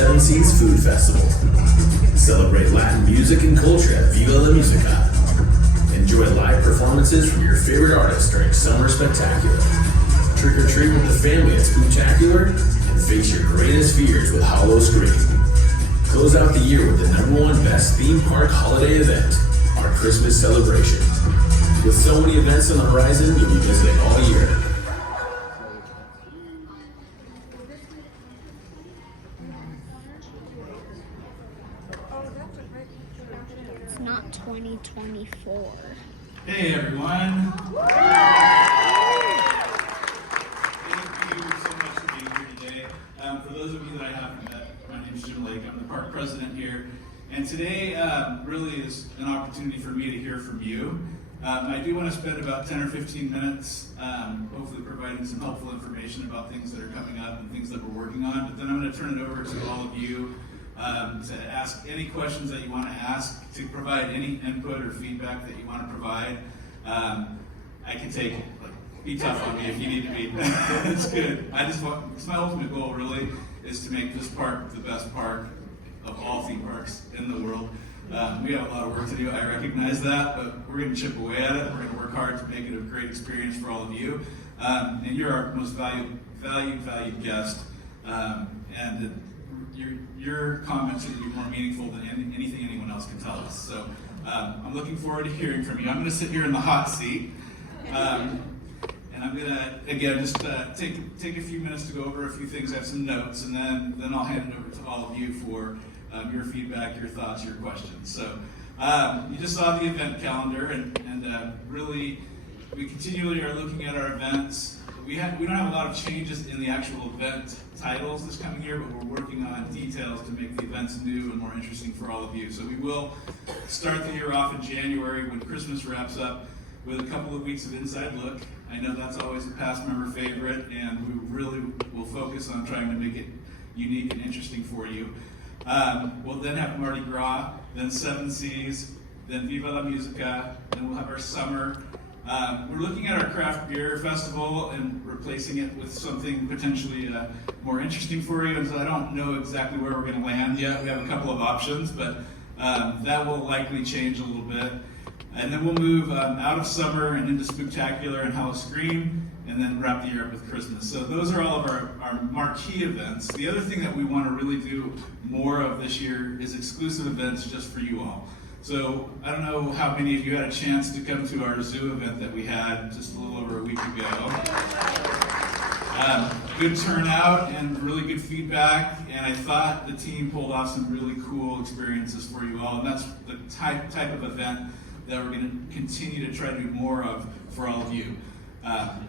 Seven Seas Food Festival. Celebrate Latin music and culture at Viva La Musica. Enjoy live performances from your favorite artists during Summer Spectacular. Trick or treat with the family at Spooktacular and face your greatest fears with Hollow Scream. Close out the year with the #1 best theme park holiday event, our Christmas celebration. With so many events on the horizon, you'll be visiting all year. It's not 2024. Hey everyone! Thank you so much for being here today. For those of you that I haven't met, my name is Jim Lake. I'm the park president here. And today really is an opportunity for me to hear from you. I do want to spend about 10 or 15 minutes hopefully providing some helpful information about things that are coming up and things that we're working on. But then I'm going to turn it over to all of you to ask any questions that you want to ask, to provide any input or feedback that you want to provide. I can take it. Be tough on me if you need to be. It's good. It's my ultimate goal really is to make this park the best park of all theme parks in the world. We have a lot of work to do, I recognize that, but we're going to chip away at it. We're going to work hard to make it a great experience for all of you. And you're our most valued guest. And your comments are going to be more meaningful than anything anyone else can tell us. So I'm looking forward to hearing from you. I'm going to sit here in the hot seat. And I'm going to, again, just take a few minutes to go over a few things. I have some notes, and then I'll hand it over to all of you for your feedback, your thoughts, your questions. So you just saw the event calendar, and really, we continually are looking at our events. We don't have a lot of changes in the actual event titles this coming year, but we're working on details to make the events new and more interesting for all of you. So we will start the year off in January when Christmas wraps up with a couple of weeks of inside look. I know that's always a past member favorite, and we really will focus on trying to make it unique and interesting for you. We'll then have Mardi Gras, then Seven Seas, then Viva La Musica, then we'll have our summer. We're looking at our craft beer festival and replacing it with something potentially more interesting for you, and so I don't know exactly where we're going to land yet. We have a couple of options, but that will likely change a little bit. And then we'll move out of summer and into Spooktacular and Halloween, and then wrap the year up with Christmas. So those are all of our marquee events. The other thing that we want to really do more of this year is exclusive events just for you all. So I don't know how many of you had a chance to come to our zoo event that we had just a little over a week ago. Good turnout and really good feedback, and I thought the team pulled off some really cool experiences for you all, and that's the type of event that we're going to continue to try to do more of for all of you.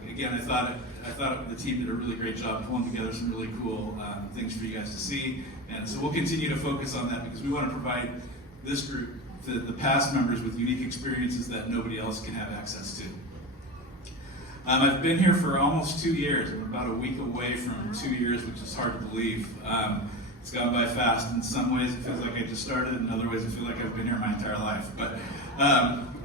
Again, I thought the team did a really great job pulling together some really cool things for you guys to see, and so we'll continue to focus on that because we want to provide this group, the past members, with unique experiences that nobody else can have access to. I've been here for almost 2 years. I'm about a week away from 2 years, which is hard to believe. It's gone by fast. In some ways, it feels like I just started. In other ways, I feel like I've been here my entire life. But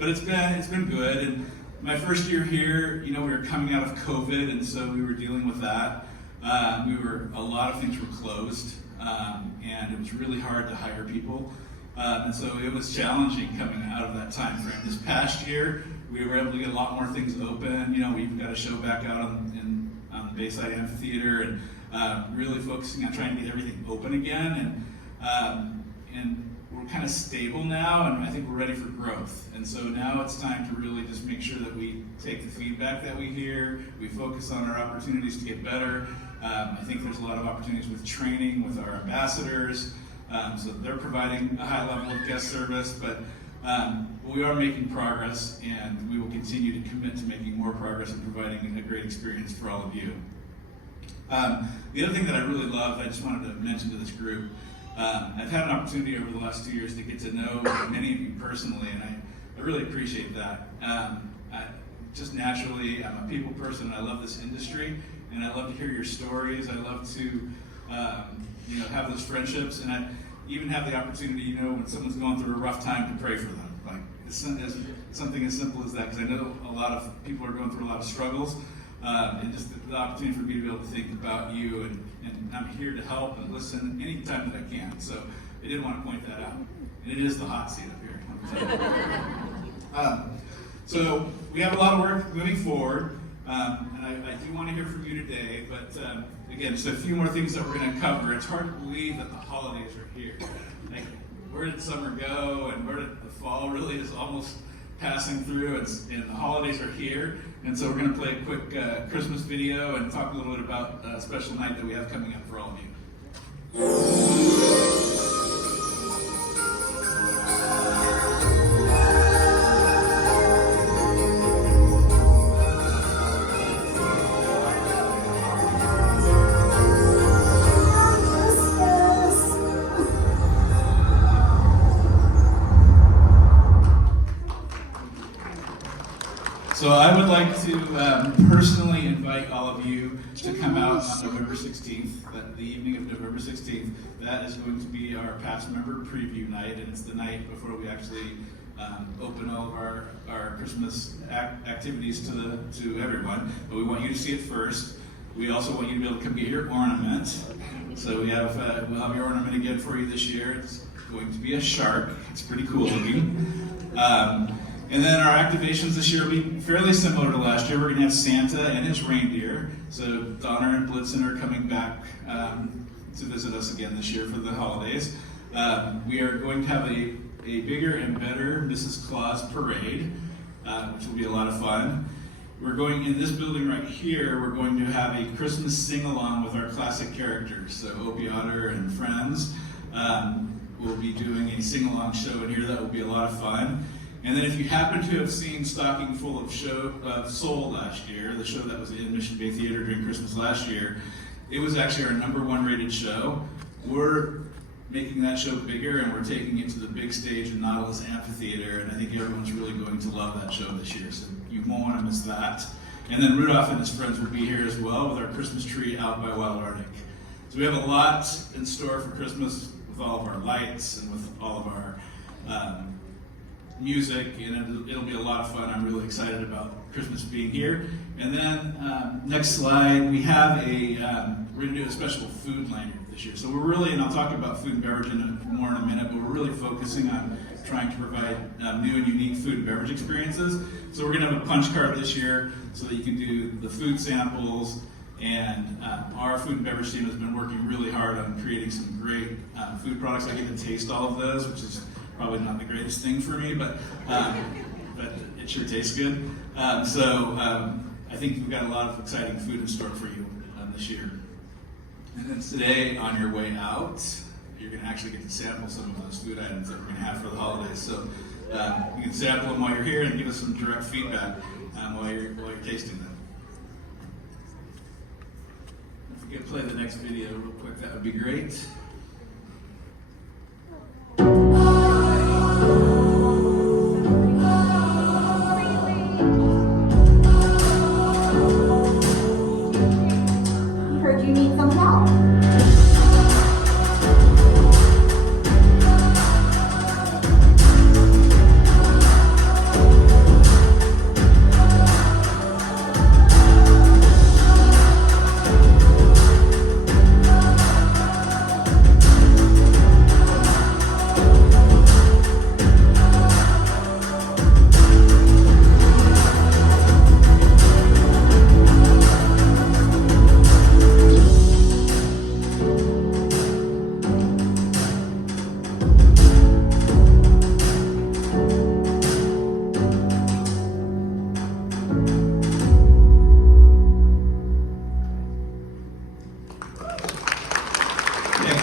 it's been good. And my first year here, we were coming out of COVID, and so we were dealing with that. A lot of things were closed, and it was really hard to hire people. And so it was challenging coming out of that time frame. This past year, we were able to get a lot more things open. We even got a show back out on the Bayside Amphitheater, and really focusing on trying to get everything open again. And we're kind of stable now, and I think we're ready for growth. And so now it's time to really just make sure that we take the feedback that we hear, we focus on our opportunities to get better. I think there's a lot of opportunities with training with our ambassadors. So they're providing a high level of guest service, but we are making progress, and we will continue to commit to making more progress and providing a great experience for all of you. The other thing that I really love, I just wanted to mention to this group, I've had an opportunity over the last 2 years to get to know many of you personally, and I really appreciate that. Just naturally, I'm a people person, and I love this industry, and I love to hear your stories. I love to have those friendships, and I even have the opportunity, when someone's going through a rough time, to pray for them. Like, it's something as simple as that, because I know a lot of people are going through a lot of struggles. and just the opportunity for me to be able to think about you, and I'm here to help and listen anytime that I can. So I did want to point that out. And it is the hot seat up here. So we have a lot of work moving forward, and I do want to hear from you today, but again, just a few more things that we're going to cover. It's hard to believe that the holidays are here. Like, where did summer go, and where did the fall really is almost passing through, and the holidays are here. And so we're going to play a quick Christmas video and talk a little bit about a special night that we have coming up for all of you. So I would like to personally invite all of you to come out on November 16th, the evening of November 16th. That is going to be our past member preview night, and it's the night before we actually open all of our Christmas activities to everyone. But we want you to see it first. We also want you to be able to come get your ornament. So we'll have your ornament again for you this year. It's going to be a shark. It's pretty cool looking. And then our activations this year will be fairly similar to last year. We're going to have Santa and his reindeer. So Donner and Blitzen are coming back to visit us again this year for the holidays. We are going to have a bigger and better Mrs. Claus parade, which will be a lot of fun. We're going, in this building right here, we're going to have a Christmas sing-along with our classic characters. So Opie Otter and friends will be doing a sing-along show in here. That will be a lot of fun. And then if you happen to have seen Stocking Full of Soul last year, the show that was in Mission Bay Theater during Christmas last year, it was actually our #1 rated show. We're making that show bigger, and we're taking it to the big stage in Nautilus Amphitheater, and I think everyone's really going to love that show this year, so you won't want to miss that. And then Rudolph and his friends will be here as well with our Christmas tree out by Wild Arctic. So we have a lot in store for Christmas with all of our lights and with all of our music, and it'll be a lot of fun. I'm really excited about Christmas being here. And then next slide, we have we're going to do a special food lanyard this year. So we're really, and I'll talk about food and beverage more in a minute, but we're really focusing on trying to provide new and unique food and beverage experiences. So we're going to have a punch card this year so that you can do the food samples, and our food and beverage team has been working really hard on creating some great food products. I get to taste all of those, which is probably not the greatest thing for me, but it sure tastes good. I think we've got a lot of exciting food in store for you this year. And then today, on your way out, you're going to actually get to sample some of those food items that we're going to have for the holidays. So you can sample them while you're here and give us some direct feedback while you're tasting them. If we could play the next video real quick, that would be great. You need some help.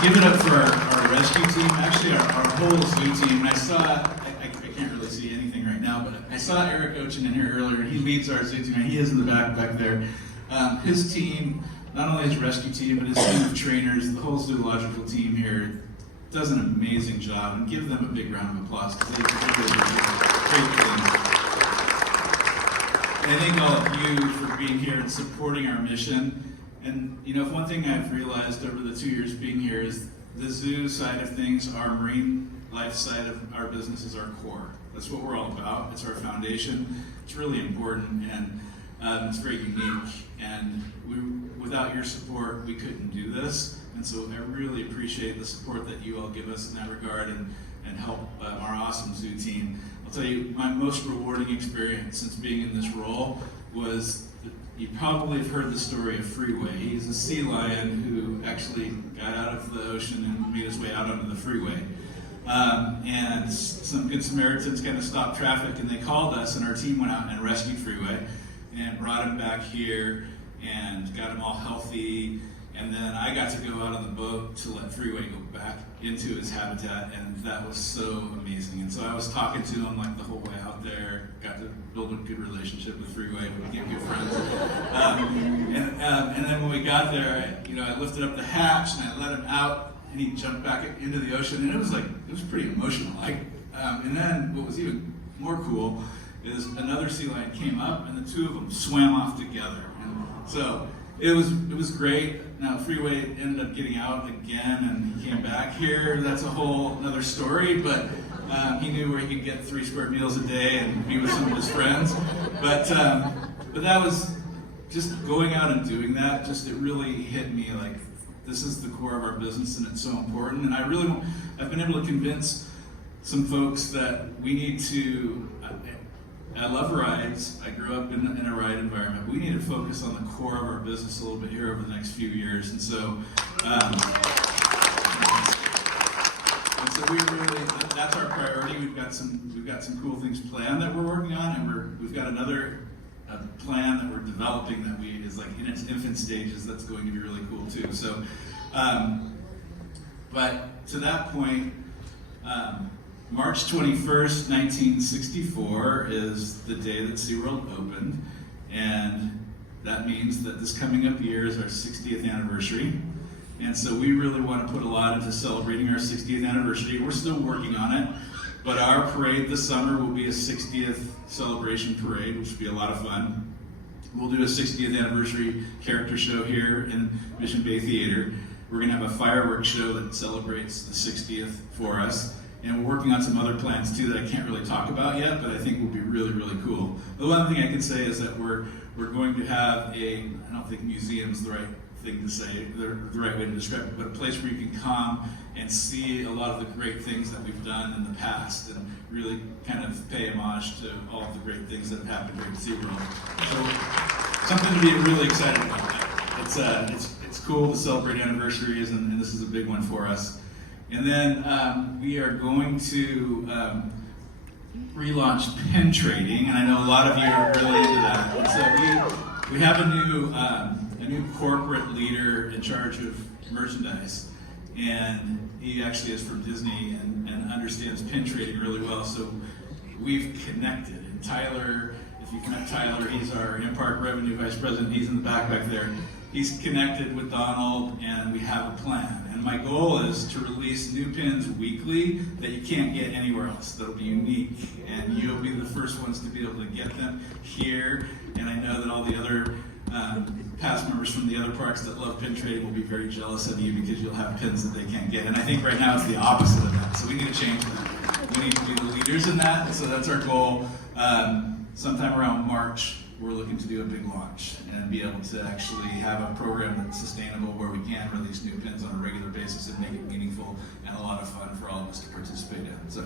Give it up for our rescue team, actually our whole zoo team. And I can't really see anything right now, but I saw Eric Ochin in here earlier. He leads our zoo team, and he is in the back there. His team, not only his rescue team, but his team of trainers, the whole zoological team here, does an amazing job. And give them a big round of applause, because they really do great things. And I thank all of you for being here and supporting our mission. And you know, one thing I've realized over the 2 years being here is the zoo side of things, our marine life side of our business is our core. That's what we're all about. It's our foundation. It's really important. And It's very unique, and without your support, we couldn't do this. And so I really appreciate the support that you all give us in that regard and help our awesome zoo team. I'll tell you, my most rewarding experience since being in this role was, you probably have heard the story of Freeway. He's a sea lion who actually got out of the ocean and made his way out onto the freeway. And some good Samaritans kind of stopped traffic, and they called us, and our team went out and rescued Freeway and brought him back here and got him all healthy. And then I got to go out on the boat to let Freeway go back into his habitat, and that was so amazing. And so I was talking to him like the whole way out there, got to build a good relationship with Freeway, we became good friends. And then when we got there, I lifted up the hatch and I let him out, and he jumped back into the ocean, and it was pretty emotional. And then what was even more cool is another sea lion came up, and the two of them swam off together. And so it was great. Now Freeway ended up getting out again, and he came back here. That's a whole another story, but he knew where he could get 3 square meals a day and be with some of his friends. But that was just going out and doing that. It really hit me like, this is the core of our business, and it's so important. And I've been able to convince some folks that we need to. I love rides. I grew up in a ride environment. We need to focus on the core of our business a little bit here over the next few years. And so we really, that's our priority. We've got some cool things planned that we're working on, and we've got another plan that we're developing that is like in its infant stages. That's going to be really cool too. So, but to that point. March 21st, 1964 is the day that SeaWorld opened, and that means that this coming up year is our 60th anniversary. And so we really want to put a lot into celebrating our 60th anniversary. We're still working on it, but our parade this summer will be a 60th celebration parade, which will be a lot of fun. We'll do a 60th anniversary character show here in Mission Bay Theater. We're going to have a fireworks show that celebrates the 60th for us. And we're working on some other plans too that I can't really talk about yet, but I think will be really, really cool. The one thing I can say is that we're going to have I don't think museum is the right thing to say, the right way to describe it, but a place where you can come and see a lot of the great things that we've done in the past and really kind of pay homage to all of the great things that have happened here at SeaWorld. So something to be really excited about. It's cool to celebrate anniversaries, and this is a big one for us. And then we are going to relaunch pen trading, and I know a lot of you are really into that. And so we have a new corporate leader in charge of merchandise, and he actually is from Disney and understands pen trading really well. So we've connected. And Tyler, if you've met Tyler, he's our in-park revenue vice president. He's in the back there. He's connected with Donald, and we have a plan. And my goal is to release new pins weekly that you can't get anywhere else. That'll be unique, and you'll be the first ones to be able to get them here. And I know that all the other past members from the other parks that love pin trading will be very jealous of you because you'll have pins that they can't get. And I think right now it's the opposite of that. So we need to change that. We need to be the leaders in that. And so that's our goal. Sometime around March, we're looking to do a big launch and be able to actually have a program that's sustainable where we can release new pins on a regular basis and make it meaningful and a lot of fun for all of us to participate in. So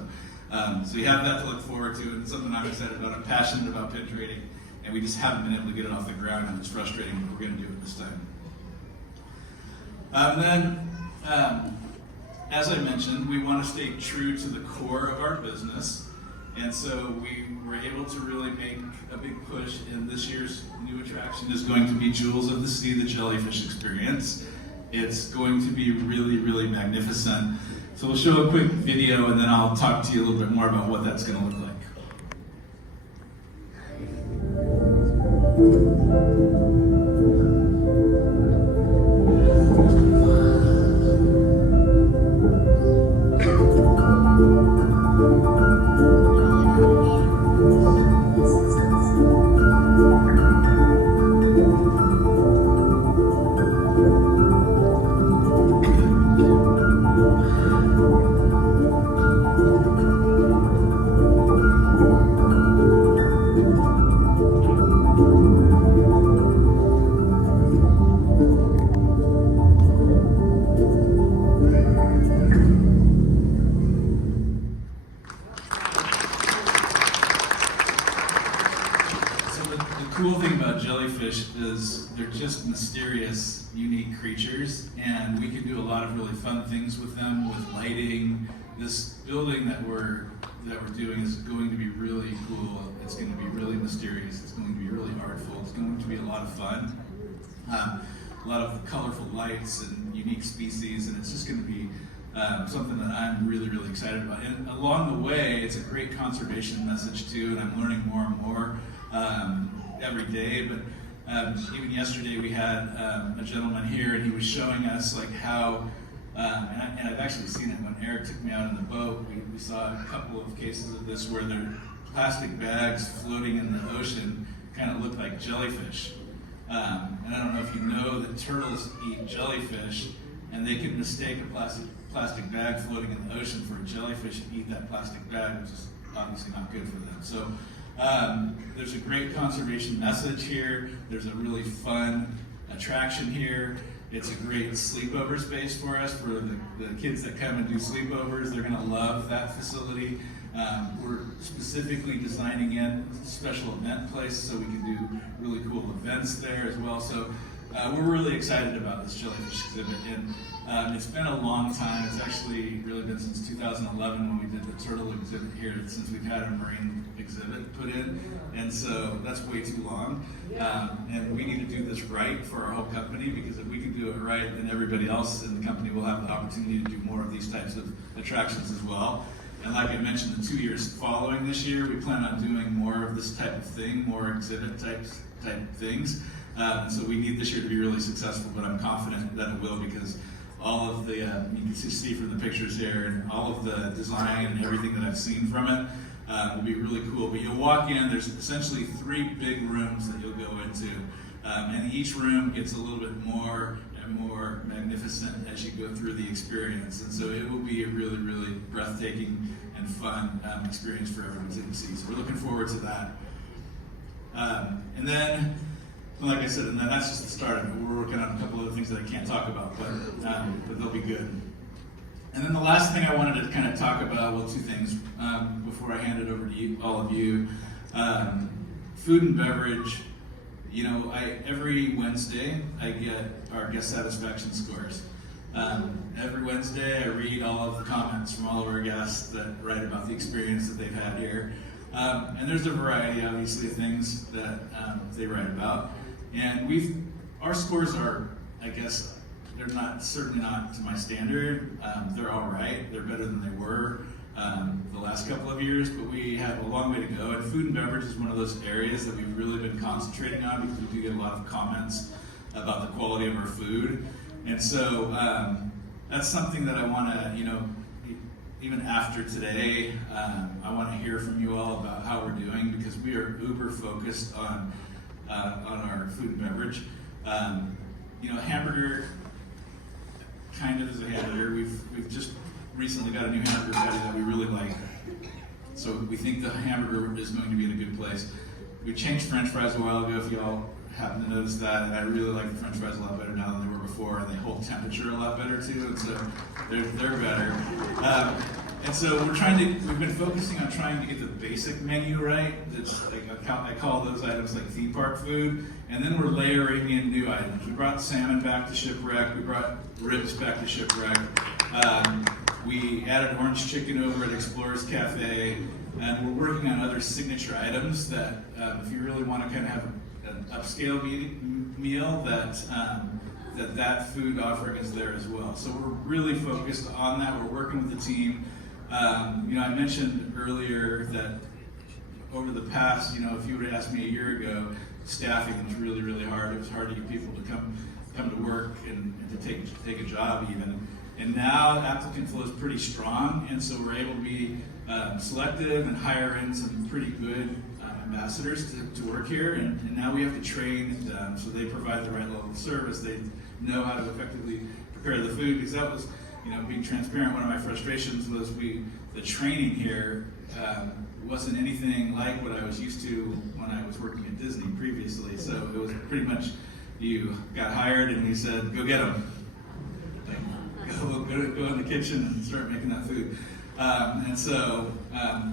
we have that to look forward to, and it's something I'm excited about. I'm passionate about pin trading, and we just haven't been able to get it off the ground, and it's frustrating, but we're going to do it this time. As I mentioned, we want to stay true to the core of our business. And so we were able to really make a big push, and this year's new attraction is going to be Jewels of the Sea, the Jellyfish Experience. It's going to be really, really magnificent. So we'll show a quick video, and then I'll talk to you a little bit more about what that's going to look like. is they're just mysterious, unique creatures, and we can do a lot of really fun things with them, with lighting. This building that we're doing is going to be really cool. It's going to be really mysterious. It's going to be really artful. It's going to be a lot of fun. A lot of colorful lights and unique species, and it's just going to be something that I'm really, really excited about. And along the way, it's a great conservation message too, and I'm learning more and more every day. But even yesterday, we had a gentleman here, and he was showing us like how, and I've actually seen it when Eric took me out in the boat. We saw a couple of cases of this where there are plastic bags floating in the ocean, kind of look like jellyfish. And I don't know if you know that turtles eat jellyfish, and they can mistake a plastic bag floating in the ocean for a jellyfish and eat that plastic bag, which is obviously not good for them. So there's a great conservation message here. There's a really fun attraction here. It's a great sleepover space for us, for the kids that come and do sleepovers. They're going to love that facility. We're specifically designing in special event places so we can do really cool events there as well. So we're really excited about this jellyfish exhibit, and it's been a long time. It's actually really been since 2011 when we did the turtle exhibit here, since we've had a marine exhibit put in, and so that's way too long. And we need to do this right for our whole company, because if we can do it right, then everybody else in the company will have the opportunity to do more of these types of attractions as well. And like I mentioned, the 2 years following this year, we plan on doing more of this type of thing, more exhibit type things. So we need this year to be really successful, but I'm confident that it will, because all of the, you can see from the pictures here, and all of the design and everything that I've seen from it will be really cool. But you'll walk in, there's essentially 3 big rooms that you'll go into, and each room gets a little bit more and more magnificent as you go through the experience. And so it will be a really, really breathtaking and fun experience for everyone to see. So we're looking forward to that. And then, like I said, and then that's just the start of it. We're working on a couple other things that I can't talk about, but they'll be good. And then the last thing I wanted to kind of talk about, well, 2 things before I hand it over to you, all of you. Food and beverage. You know, every Wednesday I get our guest satisfaction scores. Every Wednesday I read all of the comments from all of our guests that write about the experience that they've had here. And there's a variety, obviously, of things that they write about. And our scores are, I guess, they're certainly not to my standard. They're all right. They're better than they were the last couple of years, but we have a long way to go. And food and beverage is one of those areas that we've really been concentrating on, because we do get a lot of comments about the quality of our food. And so that's something that I want to, even after today, I want to hear from you all about how we're doing, because we are uber focused on our food and beverage. Hamburger kind of is a hamburger. We've just recently got a new hamburger patty that we really like. So we think the hamburger is going to be in a good place. We changed French fries a while ago, if y'all happen to notice that, and I really like the French fries a lot better now than they were before, and they hold temperature a lot better too, and so they're better. And so we've been focusing on trying to get the basic menu right. It's like I call those items like theme park food, and then we're layering in new items. We brought salmon back to Shipwreck. We brought ribs back to Shipwreck. We added orange chicken over at Explorers Cafe, and we're working on other signature items that if you really want to kind of have an upscale meal, that food offering is there as well. So we're really focused on that. We're working with the team. I mentioned earlier that over the past, if you would have asked me a year ago, staffing was really, really hard. It was hard to get people to come to work and to take a job even. And now applicant flow is pretty strong, and so we're able to be selective and hire in some pretty good ambassadors to work here. And now we have to train them so they provide the right level of service. They know how to effectively prepare the food, because that was, being transparent, one of my frustrations was the training here wasn't anything like what I was used to when I was working at Disney previously. So it was pretty much, you got hired and you said, go get them. Go in the kitchen and start making that food. And so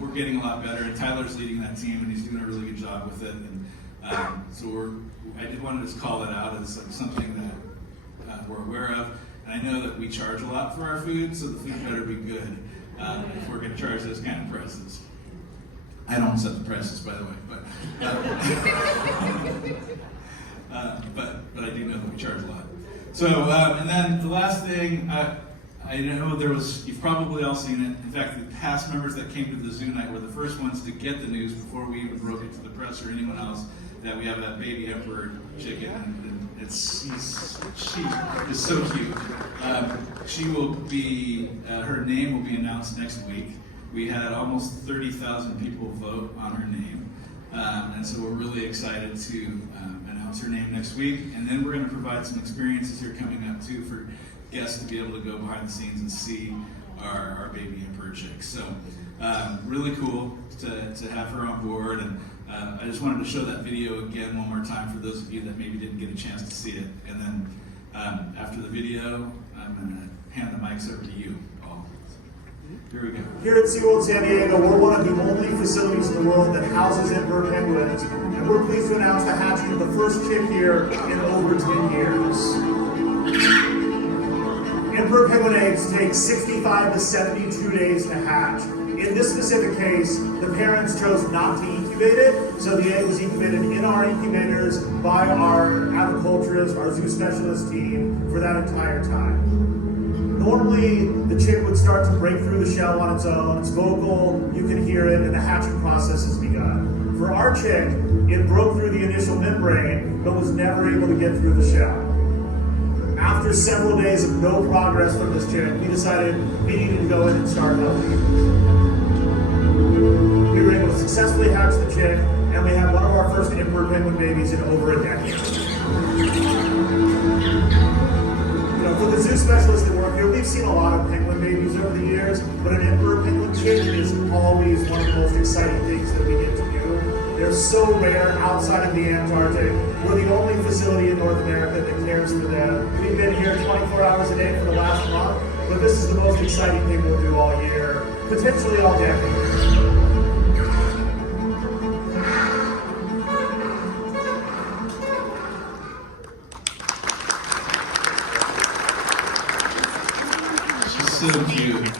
we're getting a lot better, and Tyler's leading that team, and he's doing a really good job with it. And I did want to just call that out as something that we're aware of. And I know that we charge a lot for our food, so the food better be good if we're going to charge those kind of prices. I don't set the prices, by the way, but I do know that we charge a lot. So, and then the last thing, I know you've probably all seen it. In fact, the past members that came to the zoo night were the first ones to get the news before we even broke it to the press or anyone else that we have that baby emperor chicken, and she is so cute. She will be, her name will be announced next week. We had almost 30,000 people vote on her name, and so we're really excited to announce her name next week. And then we're going to provide some experiences here coming up too for guests to be able to go behind the scenes and see our baby emperor chick. So really cool to have her on board, and I just wanted to show that video again one more time for those of you that maybe didn't get a chance to see it. And then after the video, I'm going to hand the mics over to you all. Here we go. Here at SeaWorld San Diego, we're one of the only facilities in the world that houses emperor penguins, and we're pleased to announce the hatching of the first chick here in over 10 years. Emperor penguin eggs take 65 to 72 days to hatch. In this specific case, the parents chose not to incubate it, so the egg was incubated in our incubators by our aviculturist, our zoo specialist team for that entire time. Normally, the chick would start to break through the shell on its own. It's vocal, you can hear it, and the hatching process has begun. For our chick, it broke through the initial membrane, but was never able to get through the shell. After several days of no progress from this chick, we decided we needed to go in and start helping. We were able to successfully hatch the chick, and we had one of our first emperor penguin babies in over a decade. For the zoo specialists that work here, we've seen a lot of penguin babies over the years, but an emperor penguin chick is always one of the most exciting things that we get to do. They're so rare outside of the Antarctic. We're the only facility in North America that cares for them. We've been here 24 hours a day for the last month, but this is the most exciting thing we'll do all year, potentially all decade. So cute,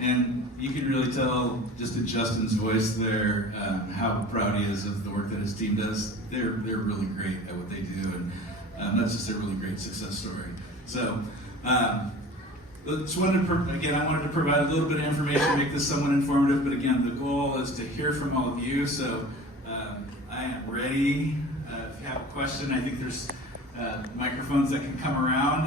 and you can really tell just in Justin's voice there how proud he is of the work that his team does. They're really great at what they do, and that's just a really great success story. So, just wanted to I wanted to provide a little bit of information, make this somewhat informative. But again, the goal is to hear from all of you. So, I am ready. If you have a question, I think there's microphones that can come around.